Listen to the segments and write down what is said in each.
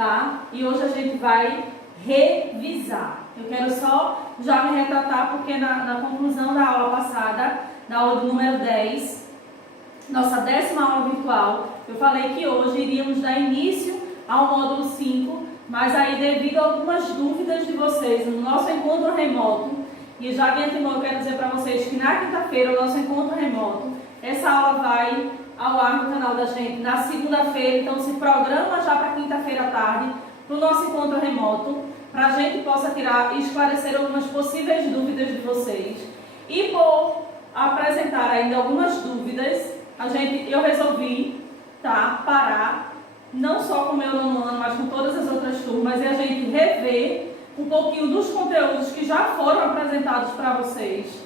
tá? E hoje a gente vai revisar. Eu quero só já me retratar porque na conclusão da aula passada, na aula do número 10, nossa 10ª aula virtual, eu falei que hoje iríamos dar início ao módulo 5, mas aí devido a algumas dúvidas de vocês no nosso encontro remoto, e já de antemão eu quero dizer para vocês que na quinta-feira o nosso encontro remoto, essa aula vai ao ar no canal da gente na segunda-feira, então se programa já para quinta-feira à tarde, para o nosso encontro remoto, para a gente possa tirar e esclarecer algumas possíveis dúvidas de vocês. E por apresentar ainda algumas dúvidas, eu resolvi parar, não só com o meu nono ano, mas com todas as outras turmas, e a gente rever um pouquinho dos conteúdos que já foram apresentados para vocês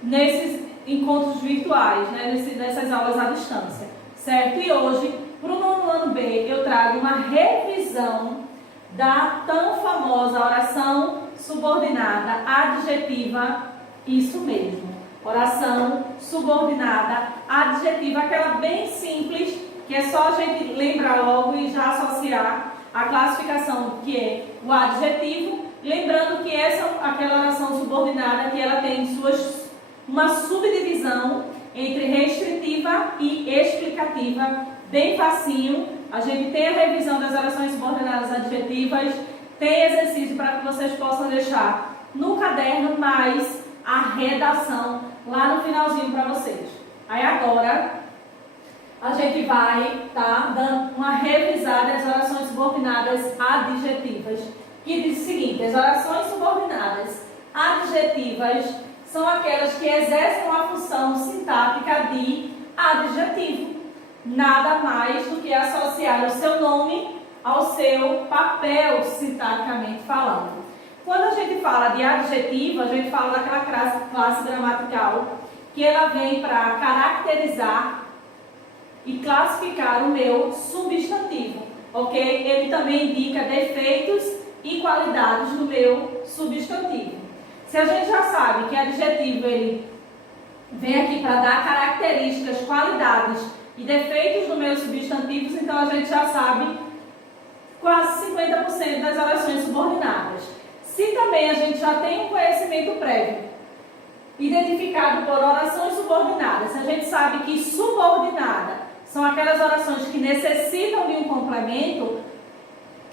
nesses encontros virtuais, nessas aulas à distância, certo? E hoje, para o nono ano B, eu trago uma revisão da tão famosa oração subordinada adjetiva, isso mesmo, oração subordinada adjetiva, aquela bem simples, que é só a gente lembrar logo e já associar a classificação que é o adjetivo, lembrando que essa é aquela oração subordinada que ela tem uma subdivisão entre restritiva e explicativa, bem facinho. A gente tem a revisão das orações subordinadas adjetivas, tem exercício para que vocês possam deixar no caderno, mais a redação lá no finalzinho para vocês. Aí agora a gente vai dando uma revisada das orações subordinadas adjetivas, que diz o seguinte: as orações subordinadas adjetivas são aquelas que exercem a função sintática de adjetivo, nada mais do que associar o seu nome ao seu papel sintaticamente falando. Quando a gente fala de adjetivo, a gente fala daquela classe gramatical que ela vem para caracterizar e classificar o meu substantivo, ok? Ele também indica defeitos e qualidades do meu substantivo. Se a gente já sabe que adjetivo ele vem aqui para dar características, qualidades e defeitos dos meus substantivos, então a gente já sabe quase 50% das orações subordinadas. Se também a gente já tem um conhecimento prévio identificado por orações subordinadas, se a gente sabe que subordinada são aquelas orações que necessitam de um complemento,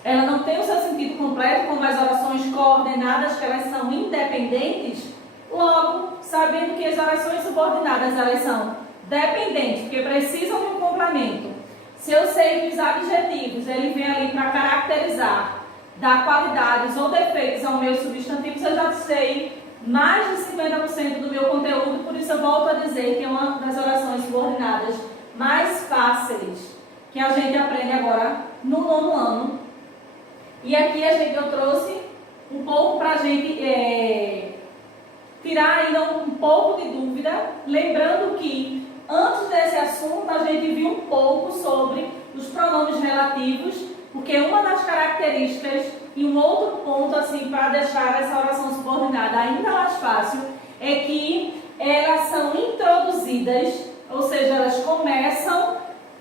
ela não tem o seu sentido completo, como as orações coordenadas, que elas são independentes. Logo, sabendo que as orações subordinadas elas são dependentes, porque precisam de um complemento. Se eu sei que os adjetivos ele vem ali para caracterizar, dar qualidades ou defeitos ao meu substantivo, eu já sei mais de 50% do meu conteúdo, por isso eu volto a dizer que é uma das orações subordinadas mais fáceis que a gente aprende agora no nono ano. E aqui eu trouxe um pouco para a gente tirar ainda um pouco de dúvida, lembrando que antes desse assunto a gente viu um pouco sobre os pronomes relativos, porque uma das características e um outro ponto assim para deixar essa oração subordinada ainda mais fácil é que elas são introduzidas, ou seja, elas começam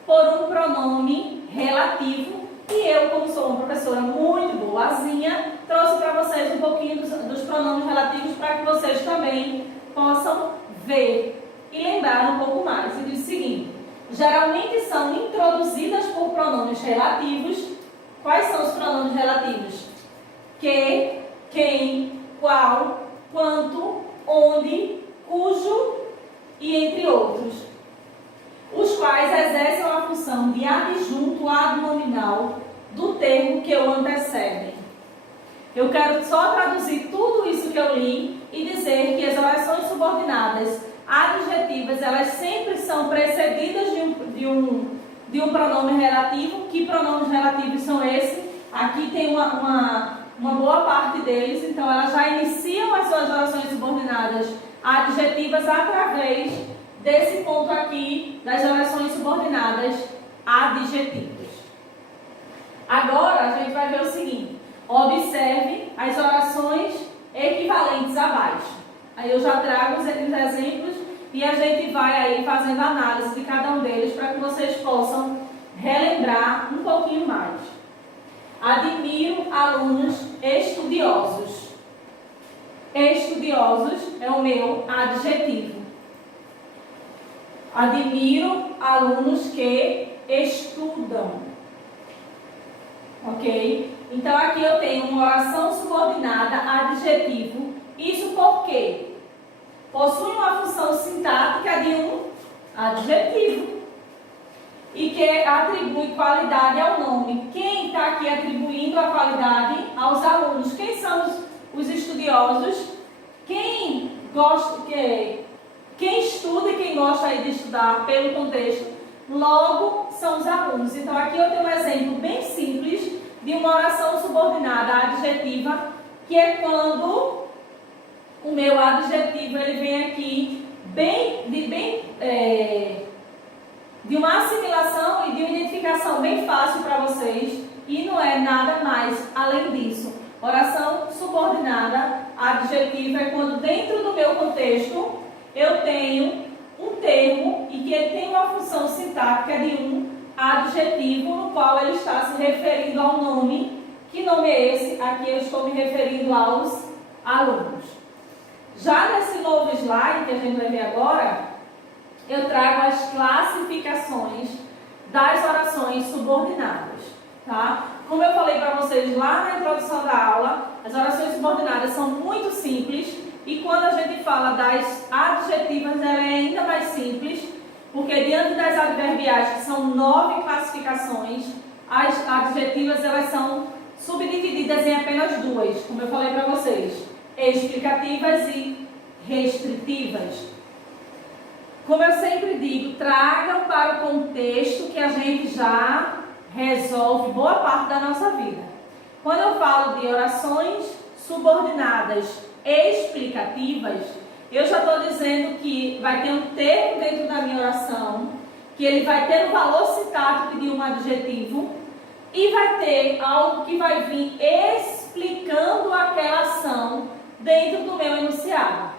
por um pronome relativo. E eu, como sou uma professora muito boazinha, trouxe para vocês um pouquinho dos pronomes relativos para que vocês também possam ver e lembrar um pouco mais. E diz o seguinte: geralmente são introduzidas por pronomes relativos. Quais são os pronomes relativos? Que, quem, qual, quanto, onde, cujo e entre outros, os quais exercem a função de adjunto adnominal do termo que o antecede. Eu quero só traduzir tudo isso que eu li e dizer que as orações subordinadas adjetivas, elas sempre são precedidas de um pronome relativo. Que pronomes relativos são esses? Aqui tem uma boa parte deles, então elas já iniciam as suas orações subordinadas adjetivas através desse ponto aqui das orações subordinadas adjetivas. Agora a gente vai ver o seguinte: observe as orações equivalentes abaixo. Aí eu já trago os exemplos e a gente vai aí fazendo análise de cada um deles para que vocês possam relembrar um pouquinho mais. Admiro alunos estudiosos. Estudiosos é o meu adjetivo. Admiro alunos que estudam. Ok? Então aqui eu tenho uma oração subordinada, adjetivo. Isso porque possui uma função sintática de um adjetivo e que atribui qualidade ao nome. Quem está aqui atribuindo a qualidade aos alunos? Quem são os estudiosos? Quem gosta, quem estuda e quem gosta aí de estudar pelo contexto, logo são os alunos. Então aqui eu tenho um exemplo bem simples de uma oração subordinada adjetiva, que é quando o meu adjetivo ele vem aqui de uma assimilação e de uma identificação bem fácil para vocês, e não é nada mais além disso. Oração subordinada adjetiva é quando dentro do meu contexto eu tenho um termo e que ele tem uma função sintática de um adjetivo no qual ele está se referindo ao nome. Que nome é esse? Aqui eu estou me referindo aos alunos. Já nesse novo slide que a gente vai ver agora, eu trago as classificações das orações subordinadas, tá? Como eu falei para vocês lá na introdução da aula, as orações subordinadas são muito simples e quando a gente fala das adjetivas, ela é ainda mais simples, porque diante das adverbiais, que são 9 classificações, as adjetivas elas são subdivididas em apenas 2, como eu falei para vocês, explicativas e restritivas. Como eu sempre digo, tragam para o contexto que a gente já resolve boa parte da nossa vida. Quando eu falo de orações subordinadas explicativas, eu já estou dizendo que vai ter um termo dentro da minha oração, que ele vai ter o valor sintático de um adjetivo e vai ter algo que vai vir explicando aquela ação dentro do meu enunciado.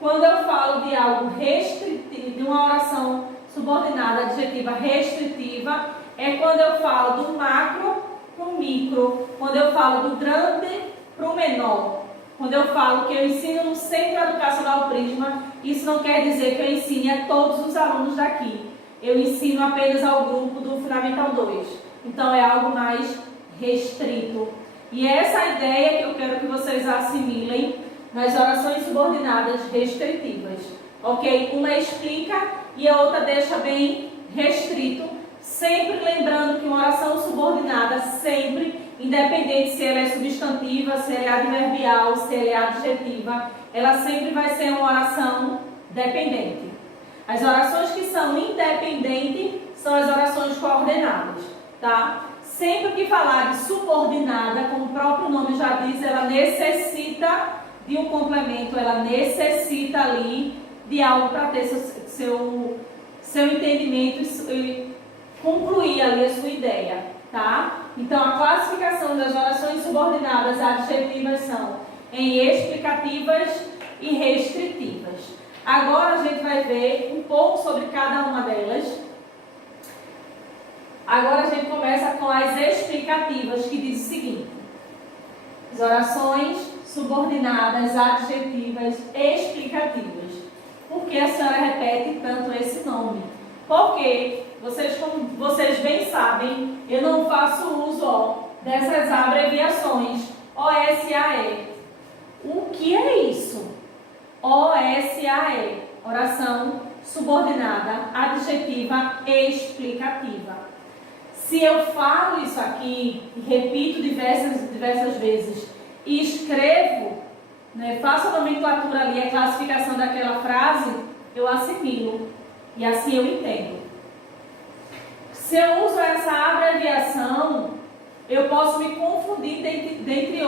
Quando eu falo de algo restritivo, de uma oração subordinada adjetiva restritiva, é quando eu falo do macro para o micro, quando eu falo do grande para o menor. Quando eu falo que eu ensino no Centro Educacional Prisma, isso não quer dizer que eu ensine a todos os alunos daqui. Eu ensino apenas ao grupo do Fundamental 2. Então é algo mais restrito. E essa é a ideia que eu quero que vocês assimilem nas orações subordinadas restritivas. Ok? Uma explica e a outra deixa bem restrito. Sempre lembrando que uma oração subordinada, sempre, independente se ela é substantiva, se ela é adverbial, se ela é adjetiva, ela sempre vai ser uma oração dependente. As orações que são independentes são as orações coordenadas, tá? Sempre que falar de subordinada, como o próprio nome já diz, ela necessita de um complemento, ela necessita ali de algo para ter seu entendimento e concluir ali a sua ideia, tá? Então, a classificação das orações subordinadas adjetivas são em explicativas e restritivas. Agora a gente vai ver um pouco sobre cada uma delas. Agora a gente começa com as explicativas, que diz o seguinte: as orações subordinadas adjetivas explicativas. Por que a senhora repete tanto esse nome? Porque como vocês bem sabem, eu não faço uso dessas abreviações OSAE. O que é isso? OSAE, oração subordinada adjetiva explicativa. Se eu falo isso aqui e repito diversas vezes e escrevo, né, faço a nomenclatura ali, a classificação daquela frase, eu assimilo e assim eu entendo. Se eu uso essa abreviação, eu posso me confundir dentre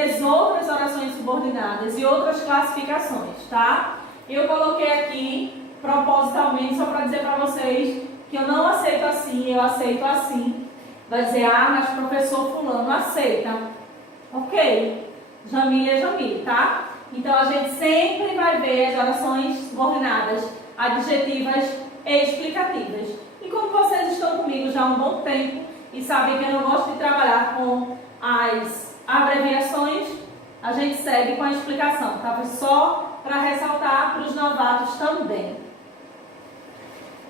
as outras orações subordinadas e outras classificações, tá? Eu coloquei aqui propositalmente só para dizer para vocês que eu não aceito assim, eu aceito assim. Vai dizer, mas professor fulano aceita. Ok, Jamile é Jamile, tá? Então a gente sempre vai ver as orações subordinadas adjetivas e explicativas. E como vocês estão comigo já há um bom tempo e sabem que eu não gosto de trabalhar com as abreviações, a gente segue com a explicação, tá? Só para ressaltar para os novatos também.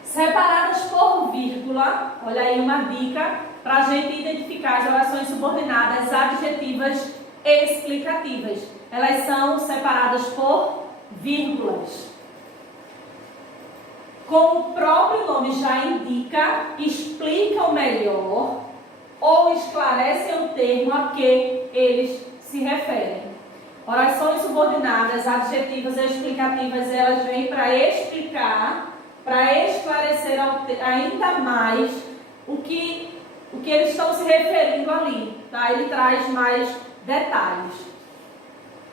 Separadas por vírgula, olha aí uma dica para a gente identificar as orações subordinadas adjetivas explicativas. Elas são separadas por vírgulas. Como o próprio nome já indica, explicam melhor ou esclarecem o termo a que eles se referem. Orações subordinadas adjetivas explicativas, elas vêm para explicar, para esclarecer ainda mais o que eles estão se referindo ali, tá? Ele traz mais detalhes.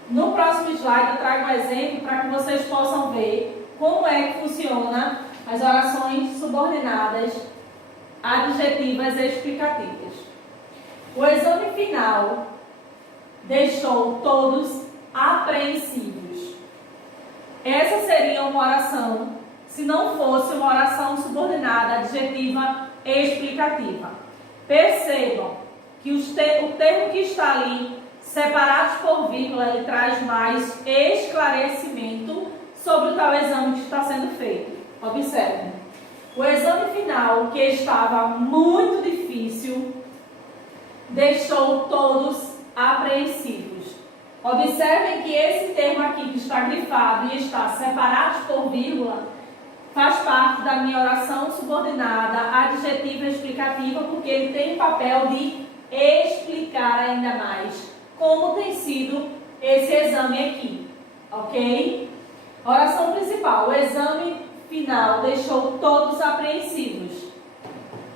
No próximo slide eu trago um exemplo para que vocês possam ver como é que funciona as orações subordinadas adjetivas explicativas. O exame final deixou todos apreensivos. Essa seria uma oração se não fosse uma oração subordinada adjetiva explicativa. Percebam que o termo que está ali, separados por vírgula, ele traz mais esclarecimento sobre o tal exame que está sendo feito. Observem. O exame final, que estava muito difícil, deixou todos apreensivos. Observem que esse termo aqui que está grifado e está separados por vírgula, faz parte da minha oração subordinada adjetiva explicativa, porque ele tem o papel de explicar ainda mais como tem sido esse exame aqui, ok? Oração principal, o exame final deixou todos apreensivos.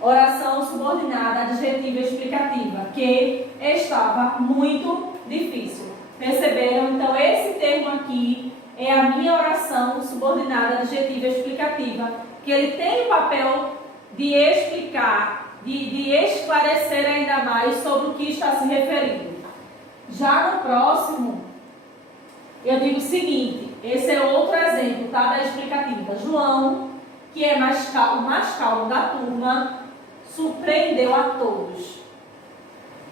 Oração subordinada adjetiva explicativa, que estava muito difícil. Perceberam? Então, esse termo aqui é a minha oração subordinada adjetiva explicativa, que ele tem o papel de explicar, de esclarecer ainda mais sobre o que está se referindo. Já no próximo, eu digo o seguinte, esse é outro exemplo, tá, da explicativa. João, que é o mais calmo da turma, surpreendeu a todos.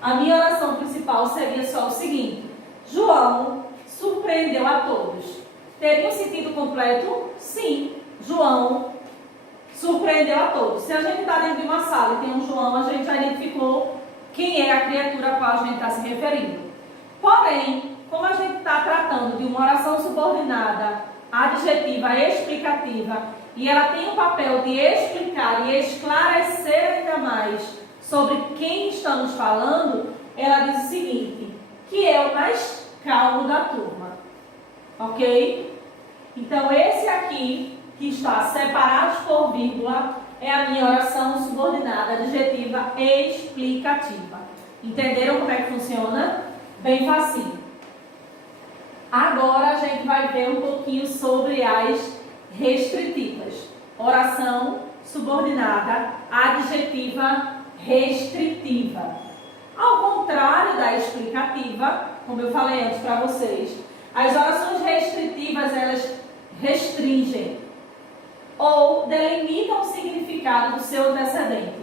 A minha oração principal seria só o seguinte: João surpreendeu a todos. Teria um sentido completo? Sim. João surpreendeu a todos. Se a gente está dentro de uma sala e tem um João, a gente já identificou quem é a criatura a qual a gente está se referindo. Porém, como a gente está tratando de uma oração subordinada adjetiva explicativa e ela tem o papel de explicar e esclarecer ainda mais sobre quem estamos falando, ela diz o seguinte, que é o mais calmo da turma. Ok? Então, esse aqui, que está separados por vírgula, é a minha oração subordinada adjetiva explicativa. Entenderam como é que funciona? Bem facinho. Agora a gente vai ver um pouquinho sobre as restritivas. Oração subordinada adjetiva restritiva. Ao contrário da explicativa, como eu falei antes para vocês, as orações restritivas, elas restringem ou delimitam o significado do seu antecedente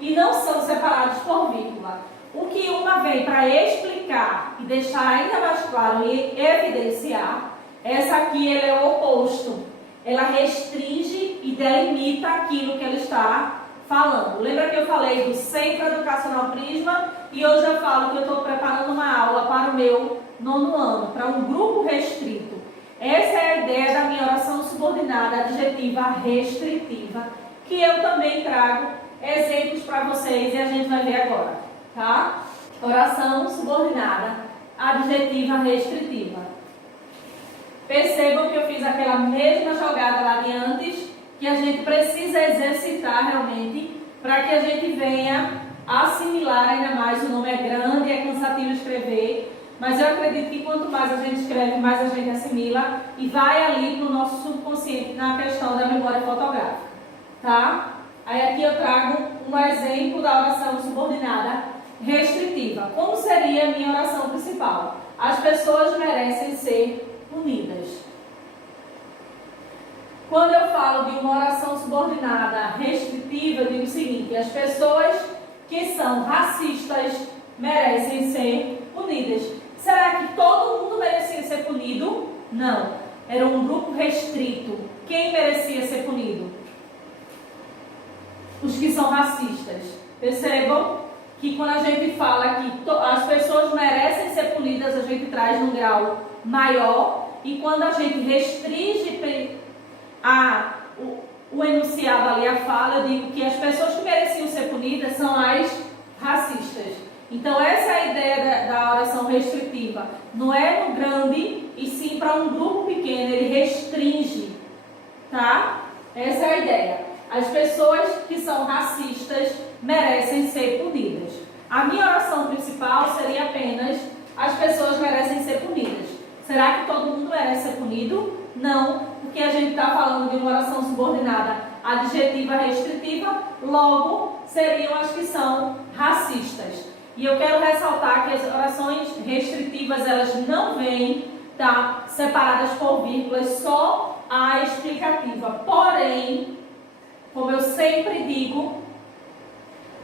e não são separados por vírgula. O que uma vem para explicar e deixar ainda mais claro e evidenciar, essa aqui ela é o oposto. Ela restringe e delimita aquilo que ela está falando. Lembra que eu falei do Centro Educacional Prisma e hoje eu falo que eu estou preparando uma aula para o meu 9º ano, para um grupo restrito. Essa é a ideia da minha oração subordinada adjetiva restritiva, que eu também trago exemplos para vocês e a gente vai ver agora, tá? Oração subordinada adjetiva restritiva. Percebam que eu fiz aquela mesma jogada lá de antes, que a gente precisa exercitar realmente para que a gente venha assimilar ainda mais. O nome é grande, é cansativo escrever, mas eu acredito que quanto mais a gente escreve, mais a gente assimila e vai ali para o nosso subconsciente na questão da memória fotográfica, tá? Aí aqui eu trago um exemplo da oração subordinada restritiva. Como seria a minha oração principal? As pessoas merecem ser punidas. Quando eu falo de uma oração subordinada restritiva, eu digo o seguinte: as pessoas que são racistas merecem ser punidas. Será que todo mundo merecia ser punido? Não. Era um grupo restrito. Quem merecia ser punido? Os que são racistas. Percebam que quando a gente fala que as pessoas merecem ser punidas, a gente traz num grau maior. E quando a gente restringe o enunciado ali, a fala, eu digo que as pessoas que mereciam ser punidas são as racistas. Então essa é a ideia da oração restritiva. Não é no grande, e sim para um grupo pequeno, ele restringe, tá? Essa é a ideia. As pessoas que são racistas merecem ser punidas. A minha oração principal seria apenas: as pessoas merecem ser punidas. Será que todo mundo merece ser punido? Não, porque a gente está falando de uma oração subordinada adjetiva restritiva, logo seriam as que são racistas. E eu quero ressaltar que as orações restritivas, elas não vêm, tá, separadas por vírgulas, só a explicativa. Porém, como eu sempre digo,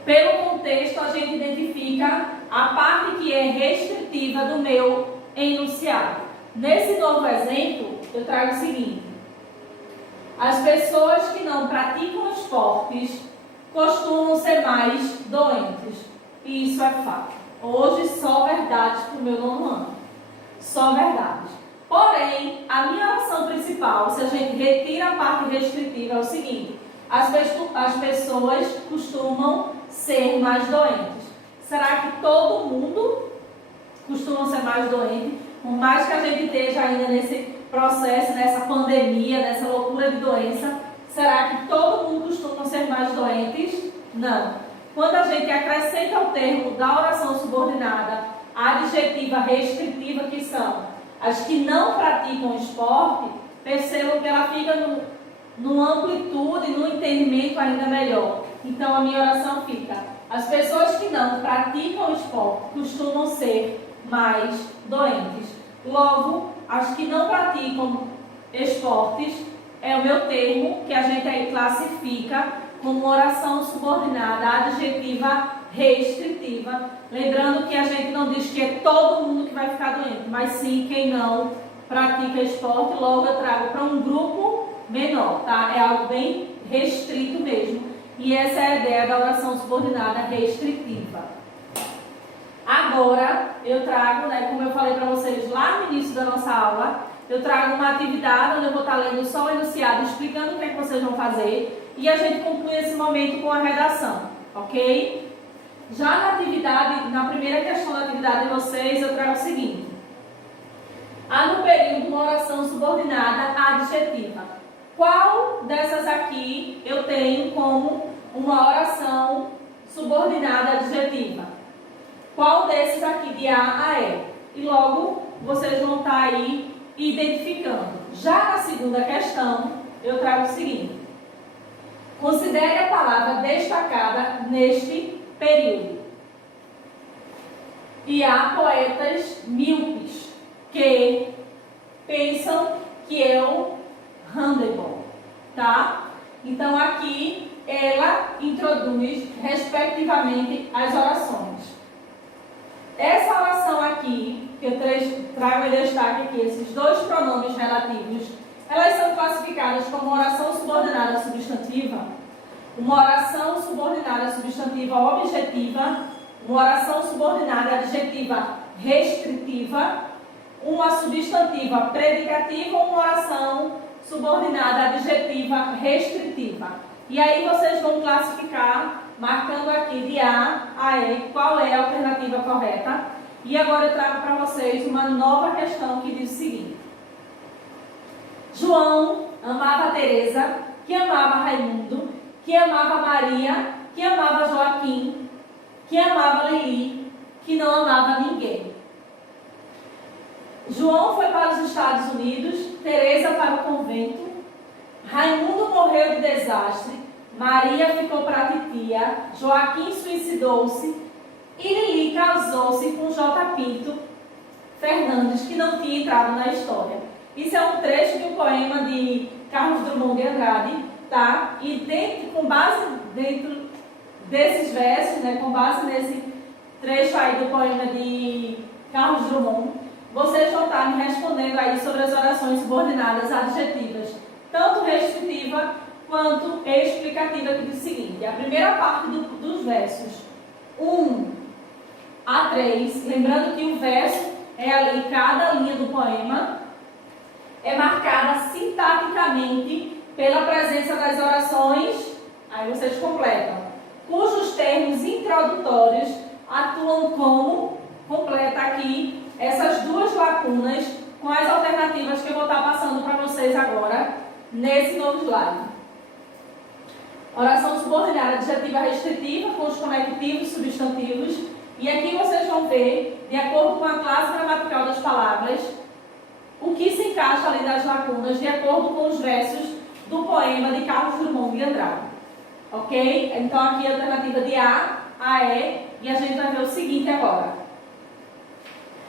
pelo contexto a gente identifica a parte que é restritiva do meu enunciado. Nesse novo exemplo, eu trago o seguinte: as pessoas que não praticam esportes costumam ser mais doentes. E isso é fato. Hoje só verdades para o meu nono ano. Só verdades. Porém, a minha oração principal, se a gente retira a parte restritiva, é o seguinte: as pessoas costumam ser mais doentes. Será que todo mundo costuma ser mais doente? Por mais que a gente esteja ainda nesse processo, nessa pandemia, nessa loucura de doença, será que todo mundo costuma ser mais doentes? Não. Quando a gente acrescenta o termo da oração subordinada a adjetiva restritiva, que são as que não praticam esporte, percebam que ela fica numa amplitude, num entendimento ainda melhor. Então a minha oração fica: as pessoas que não praticam esporte costumam ser mais doentes. Logo, as que não praticam esportes é o meu termo que a gente aí classifica como oração subordinada adjetiva restritiva. Lembrando que a gente não diz que é todo mundo que vai ficar doente, mas sim quem não pratica esporte. Logo eu trago para um grupo menor, tá? É algo bem restrito mesmo. E essa é a ideia da oração subordinada restritiva. Agora, eu trago, né, como eu falei para vocês lá no início da nossa aula, eu trago uma atividade onde eu vou estar lendo só o enunciado, explicando o que é que vocês vão fazer, e a gente conclui esse momento com a redação, ok? Já na atividade, na primeira questão da atividade de vocês, eu trago o seguinte: há no período uma oração subordinada adjetiva. Qual dessas aqui eu tenho como uma oração subordinada adjetiva? Qual desses aqui de A a E? E logo vocês vão estar aí identificando. Já na segunda questão, eu trago o seguinte: considere a palavra destacada neste período. E há poetas míopes que pensam que é o handebol, tá? Então aqui ela introduz respectivamente as orações. Essa oração aqui, que eu trago em destaque aqui, esses dois pronomes relativos, elas são classificadas como oração subordinada substantiva, uma oração subordinada substantiva objetiva, uma oração subordinada adjetiva restritiva, uma substantiva predicativa, uma oração subordinada adjetiva restritiva. E aí vocês vão classificar, marcando aqui de A a E, qual é a alternativa correta. E agora eu trago para vocês uma nova questão que diz o seguinte: João amava Teresa, que amava Raimundo, que amava Maria, que amava Joaquim, que amava Lili, que não amava ninguém. João foi para os Estados Unidos, Teresa para o convento, Raimundo morreu de desastre, Maria ficou para a titia, Joaquim suicidou-se e Lili casou-se com J. Pinto Fernandes, que não tinha entrado na história. Isso é um trecho de um poema de Carlos Drummond de Andrade, tá? E com base dentro desses versos, né, com base nesse trecho aí do poema de Carlos Drummond, vocês vão estar me respondendo aí sobre as orações subordinadas adjetivas, tanto restritiva quanto explicativa, que diz o seguinte: a primeira parte dos versos 1 a 3, lembrando que o verso é ali, cada linha do poema é marcada sintaticamente pela presença das orações, aí vocês completam, cujos termos introdutórios atuam como, completa aqui, essas duas lacunas com as alternativas que eu vou estar passando para vocês agora, nesse novo slide. Oração subordinada adjetiva restritiva com os conectivos substantivos. E aqui vocês vão ver, de acordo com a classe gramatical das palavras, o que se encaixa ali das lacunas, de acordo com os versos do poema de Carlos Drummond de Andrade. Ok? Então aqui a alternativa de A, E, e a gente vai ver o seguinte agora.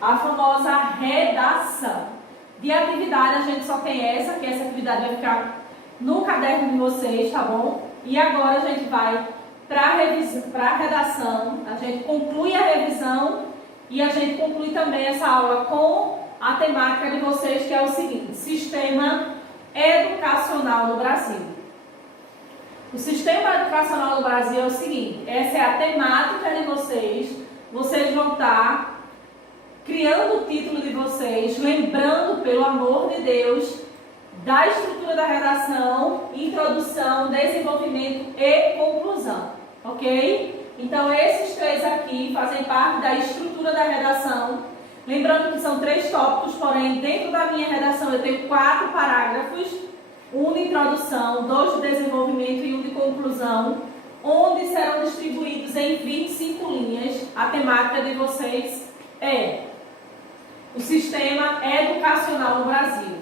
A famosa redação. De atividade a gente só tem essa, que essa atividade vai ficar no caderno de vocês, tá bom? E agora a gente vai para a redação, a gente conclui a revisão e a gente conclui também essa aula com a temática de vocês, que é o seguinte: sistema educacional no Brasil. O sistema educacional no Brasil é o seguinte, essa é a temática de vocês, vocês vão estar criando o título de vocês, lembrando, pelo amor de Deus, da estrutura da redação, introdução, desenvolvimento e conclusão, ok? Então, esses três aqui fazem parte da estrutura da redação. Lembrando que são 3 tópicos, porém, dentro da minha redação eu tenho 4 parágrafos, um de introdução, 2 de desenvolvimento e um de conclusão, onde serão distribuídos em 25 linhas. A temática de vocês é o sistema educacional no Brasil.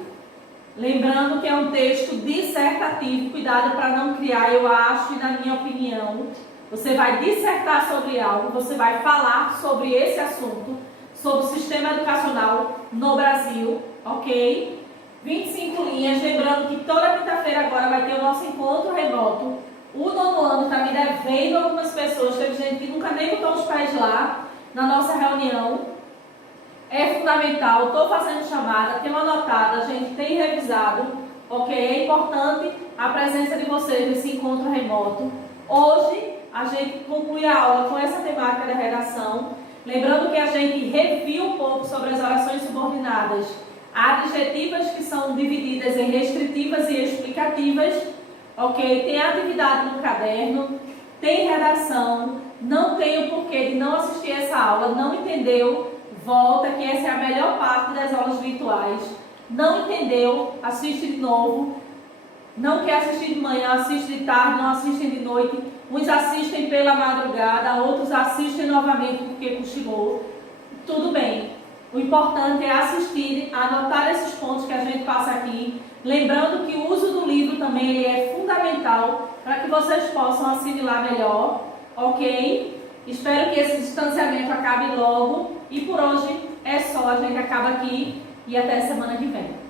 Lembrando que é um texto dissertativo, cuidado para não criar eu acho e na minha opinião. Você vai dissertar sobre algo, você vai falar sobre esse assunto, sobre o sistema educacional no Brasil, ok? 25 linhas, lembrando que toda quinta-feira agora vai ter o nosso encontro remoto. O nono ano está me devendo algumas pessoas, teve gente que nunca nem botou os pés lá na nossa reunião. É fundamental, estou fazendo chamada, tenho anotado, a gente tem revisado, ok? É importante a presença de vocês nesse encontro remoto. Hoje a gente conclui a aula com essa temática da redação, lembrando que a gente reviu um pouco sobre as orações subordinadas adjetivas, que são divididas em restritivas e explicativas, ok? Tem atividade no caderno, tem redação, não tem o porquê de não assistir essa aula, não entendeu? Volta, que essa é a melhor parte das aulas virtuais. Não entendeu? Assiste de novo. Não quer assistir de manhã, assiste de tarde, não assistem de noite. Uns assistem pela madrugada, outros assistem novamente porque cochilou. Tudo bem. O importante é assistir, anotar esses pontos que a gente passa aqui. Lembrando que o uso do livro também ele é fundamental para que vocês possam assimilar melhor. Ok? Espero que esse distanciamento acabe logo. E por hoje é só, a gente acaba aqui e até semana que vem.